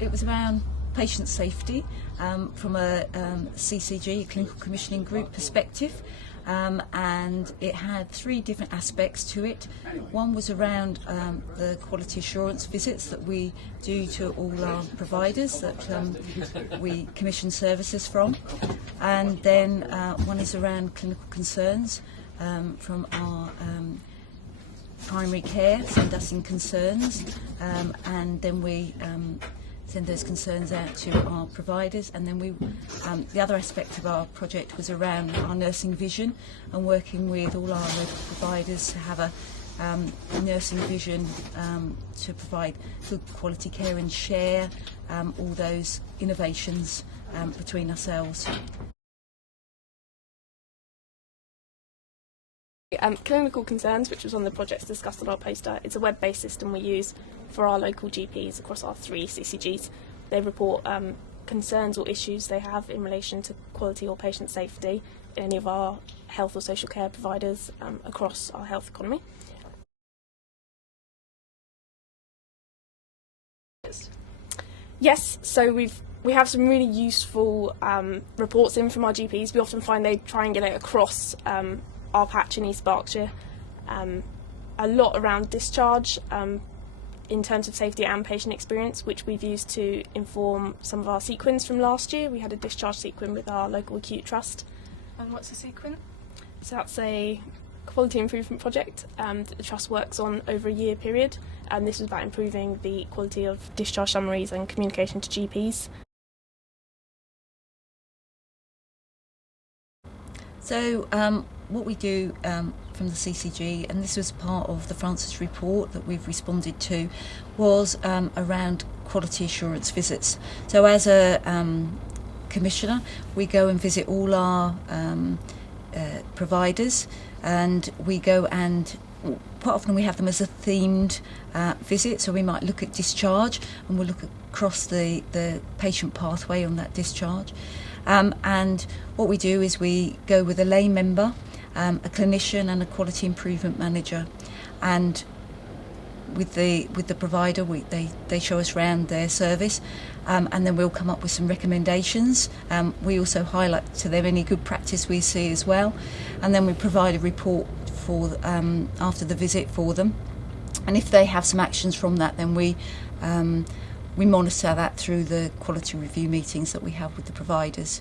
it was around patient safety from a CCG, Clinical Commissioning Group perspective. And it had three different aspects to it. One was around the quality assurance visits that we do to all our providers that we commission services from. And then one is around clinical concerns from our primary care, send us in concerns, and then we send those concerns out to our providers. And then we, the other aspect of our project was around our nursing vision and working with all our local providers to have a nursing vision to provide good quality care and share all those innovations between ourselves. Clinical Concerns, which was one of the projects discussed on our poster, it's a web-based system we use for our local GPs across our 3 CCGs. They report concerns or issues they have in relation to quality or patient safety in any of our health or social care providers across our health economy. Yes, so we have some really useful reports in from our GPs. We often find they triangulate across our patch in East Berkshire, a lot around discharge in terms of safety and patient experience, which we've used to inform some of our sequins from last year. We had a discharge sequin with our local acute trust. And what's a sequin? So that's a quality improvement project that the trust works on over a year period, and this was about improving the quality of discharge summaries and communication to GPs. So what we do from the CCG, and this was part of the Francis report that we've responded to, was around quality assurance visits. So as a commissioner, we go and visit all our providers, and we go and quite often we have them as a themed visit. So we might look at discharge and we'll look across the patient pathway on that discharge. And what we do is we go with a lay member, a clinician and a quality improvement manager, and with the provider they show us around their service, and then we'll come up with some recommendations. We also highlight to them any good practice we see as well, and then we provide a report for after the visit for them, and if they have some actions from that, then we monitor that through the quality review meetings that we have with the providers.